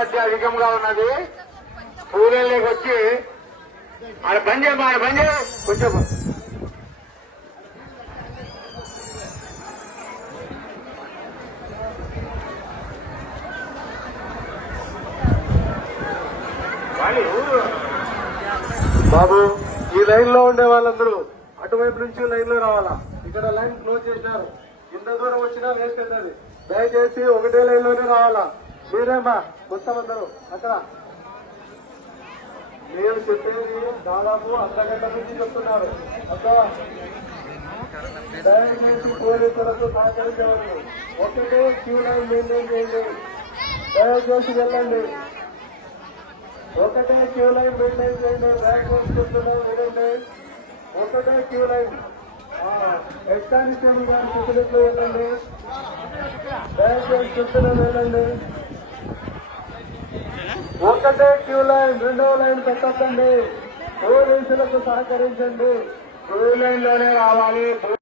అధికంగా ఉన్నది. కూలీలకు వచ్చి ఆడ బంద్ చేయ కొంచెం బాబు. ఈ లైన్ లో ఉండే వాళ్ళందరూ అటువైపు నుంచి లైన్ లో రావాలా. ఇక్కడ లైన్ క్లోజ్ చేశారు. ఇంత దూరం వచ్చినా వేస్ట్ అవుతుంది. దయచేసి ఒకటే లైన్ లోనే రావాలా. మీరేమా మొత్తం అందరూ అక్కడ మీరు చెప్పేది దాదాపు అర్ధగంట నుంచి చెప్తున్నారు. దయచేసి పోలీసులకు సహకరించవచ్చు. ఒకటే క్యూ లైన్ మెయింటైన్ చేయండి. దయచేసి వెళ్ళండి. ఒకటే క్యూ లైన్ మెయింటైన్ చేయండి. దయచేసి చెప్తున్నాం వినండి. ఒకటే క్యూ లైన్. ఎక్స్టానిస్టేబుల్ గారి చెప్పినట్లు వెళ్ళండి. దయచేసి చెప్తున్నాం వెళ్ళండి. ఒకటే క్యూ లైన్, రెండవ లైన్ పెట్టండి. పోలీసులకు సహకరించండి. క్యూ లైన్ లోనే రావాలి.